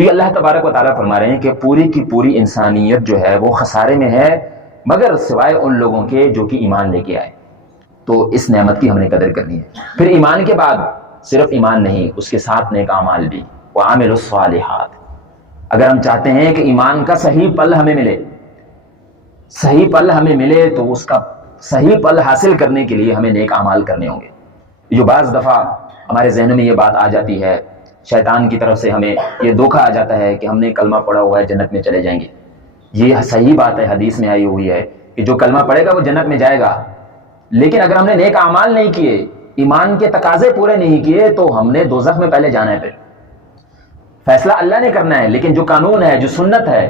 تو یہ اللہ تبارک و تعالیٰ فرما رہے ہیں کہ پوری کی پوری انسانیت جو ہے وہ خسارے میں ہے، مگر سوائے ان لوگوں کے جو کہ ایمان لے کے آئے۔ تو اس نعمت کی ہم نے قدر کرنی ہے۔ پھر ایمان کے بعد صرف ایمان نہیں، اس کے ساتھ نیک اعمال بھی، وعاملوا الصالحات۔ اگر ہم چاہتے ہیں کہ ایمان کا صحیح پل ہمیں ملے، صحیح پل ہمیں ملے، تو اس کا صحیح پل حاصل کرنے کے لیے ہمیں نیک اعمال کرنے ہوں گے۔ جو بعض دفعہ ہمارے ذہن میں یہ بات آ جاتی ہے، شیطان کی طرف سے ہمیں یہ دھوکہ آ جاتا ہے کہ ہم نے کلمہ پڑھا ہوا ہے جنت میں چلے جائیں گے۔ یہ صحیح بات ہے، حدیث میں آئی ہوئی ہے کہ جو کلمہ پڑھے گا وہ جنت میں جائے گا، لیکن اگر ہم نے نیک اعمال نہیں کیے، ایمان کے تقاضے پورے نہیں کیے، تو ہم نے دوزخ میں پہلے جانا ہے۔ پھر فیصلہ اللہ نے کرنا ہے، لیکن جو قانون ہے، جو سنت ہے،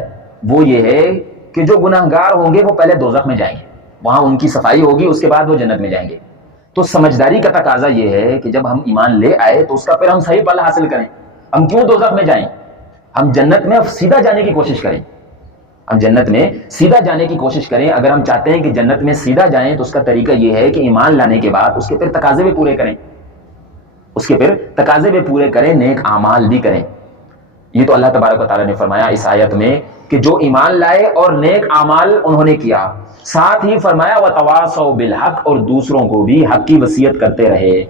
وہ یہ ہے کہ جو گناہگار ہوں گے وہ پہلے دوزخ میں جائیں گے، وہاں ان کی صفائی ہوگی، اس کے بعد وہ جنت میں جائیں گے۔ تو سمجھداری کا تقاضا یہ ہے کہ جب ہم ایمان لے آئے تو اس کا پھر ہم صحیح پل حاصل کریں۔ ہم کیوں دوزخ میں جائیں؟ ہم جنت میں سیدھا جانے کی کوشش کریں، ہم جنت میں سیدھا جانے کی کوشش کریں۔ اگر ہم چاہتے ہیں کہ جنت میں سیدھا جائیں تو اس کا طریقہ یہ ہے کہ ایمان لانے کے بعد اس کے پھر تقاضے بھی پورے کریں، اس کے پھر تقاضے بھی پورے کریں، نیک اعمال بھی کریں۔ یہ تو اللہ تبارک و تعالیٰ نے فرمایا اس آیت میں کہ جو ایمان لائے اور نیک اعمال انہوں نے کیا، ساتھ ہی فرمایا وَتَوَاصَوْا بِالْحَقِّ، اور دوسروں کو بھی حق کی وصیت کرتے رہے،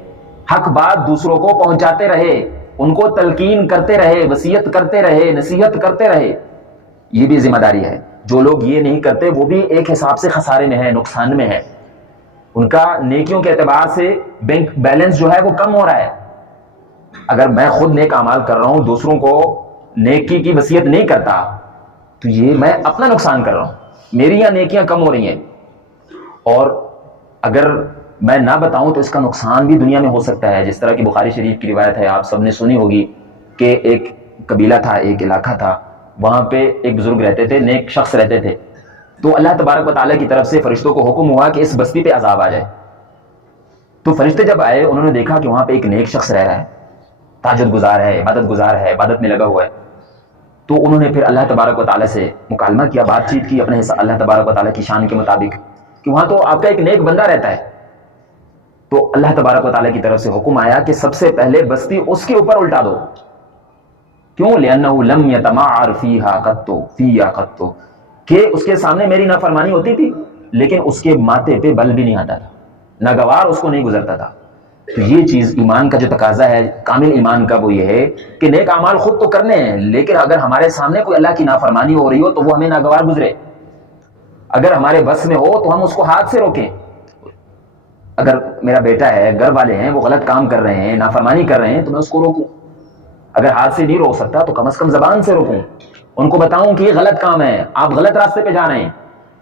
حق بات دوسروں کو پہنچاتے رہے، ان کو تلقین کرتے رہے، وصیت کرتے رہے، نصیحت کرتے رہے۔ یہ بھی ذمہ داری ہے۔ جو لوگ یہ نہیں کرتے وہ بھی ایک حساب سے خسارے میں ہے، نقصان میں ہے، ان کا نیکیوں کے اعتبار سے بینک بیلنس جو ہے وہ کم ہو رہا ہے۔ اگر میں خود نیک اعمال کر رہا ہوں، دوسروں کو نیکی کی وصیت نہیں کرتا، تو یہ میں اپنا نقصان کر رہا ہوں، میری یہاں نیکیاں کم ہو رہی ہیں۔ اور اگر میں نہ بتاؤں تو اس کا نقصان بھی دنیا میں ہو سکتا ہے، جس طرح کی بخاری شریف کی روایت ہے، آپ سب نے سنی ہوگی کہ ایک قبیلہ تھا، ایک علاقہ تھا، وہاں پہ ایک بزرگ رہتے تھے، نیک شخص رہتے تھے۔ تو اللہ تبارک و تعالیٰ کی طرف سے فرشتوں کو حکم ہوا کہ اس بستی پہ عذاب آ جائے۔ تو فرشتے جب آئے، انہوں نے دیکھا کہ وہاں پہ ایک نیک شخص رہ رہا ہے، تہجد گزار ہے، عبادت گزار ہے، عبادت میں لگا ہوا ہے۔ تو انہوں نے پھر اللہ تبارک و تعالیٰ سے مکالمہ کیا، بات چیت کی اپنے اللہ تبارک و تعالیٰ کی شان کے مطابق کہ وہاں تو آپ کا ایک نیک بندہ رہتا ہے۔ تو اللہ تبارک و تعالیٰ کی طرف سے حکم آیا کہ سب سے پہلے بستی اس کے اوپر الٹا دو۔ کیوں؟ لِأَنَّهُ لَمْ يَتَمَعَّرْ فِيهَا قَطُّ، کہ اس کے سامنے میری نافرمانی ہوتی تھی لیکن اس کے ماتھے پہ بل بھی نہیں آتا تھا، ناگوار اس کو نہیں گزرتا تھا۔ تو یہ چیز ایمان کا جو تقاضا ہے، کامل ایمان کا، وہ یہ ہے کہ نیک اعمال خود تو کرنے ہیں، لیکن اگر ہمارے سامنے کوئی اللہ کی نافرمانی ہو رہی ہو تو وہ ہمیں ناگوار گزرے۔ اگر ہمارے بس میں ہو تو ہم اس کو ہاتھ سے روکیں۔ اگر میرا بیٹا ہے، گھر والے ہیں، وہ غلط کام کر رہے ہیں، نافرمانی کر رہے ہیں، تو میں اس کو روکوں۔ اگر ہاتھ سے نہیں روک سکتا تو کم از کم زبان سے روکوں، ان کو بتاؤں کہ یہ غلط کام ہے، آپ غلط راستے پہ جا رہے ہیں۔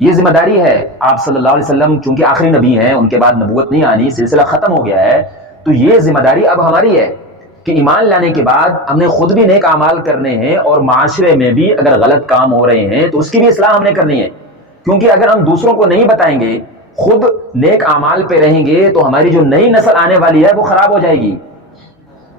یہ ذمہ داری ہے۔ آپ صلی اللہ علیہ وسلم چونکہ آخری نبی ہیں، ان کے بعد نبوت نہیں آنی، سلسلہ ختم ہو گیا ہے، تو یہ ذمہ داری اب ہماری ہے کہ ایمان لانے کے بعد ہم نے خود بھی نیک اعمال کرنے ہیں، اور معاشرے میں بھی اگر غلط کام ہو رہے ہیں تو اس کی بھی اصلاح ہم نے کرنی ہے۔ کیونکہ اگر ہم دوسروں کو نہیں بتائیں گے، خود نیک اعمال پہ رہیں گے، تو ہماری جو نئی نسل آنے والی ہے وہ خراب ہو جائے گی۔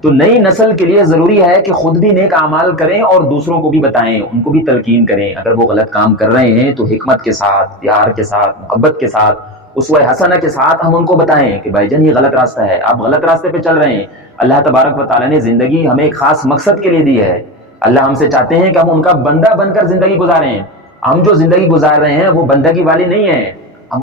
تو نئی نسل کے لیے ضروری ہے کہ خود بھی نیک اعمال کریں اور دوسروں کو بھی بتائیں، ان کو بھی تلقین کریں۔ اگر وہ غلط کام کر رہے ہیں تو حکمت کے ساتھ، پیار کے ساتھ، محبت کے ساتھ، اسوہ حسنہ کے ساتھ ہم ان کو بتائیں کہ بھائی جان یہ غلط راستہ ہے، آپ غلط راستے پہ چل رہے ہیں۔ اللہ تبارک و تعالیٰ نے زندگی ہمیں ایک خاص مقصد کے لیے دی ہے۔ اللہ ہم سے چاہتے ہیں کہ ہم ان کا بندہ بن کر زندگی گزاریں۔ ہم جو زندگی گزار رہے ہیں وہ بندگی والی نہیں ہے،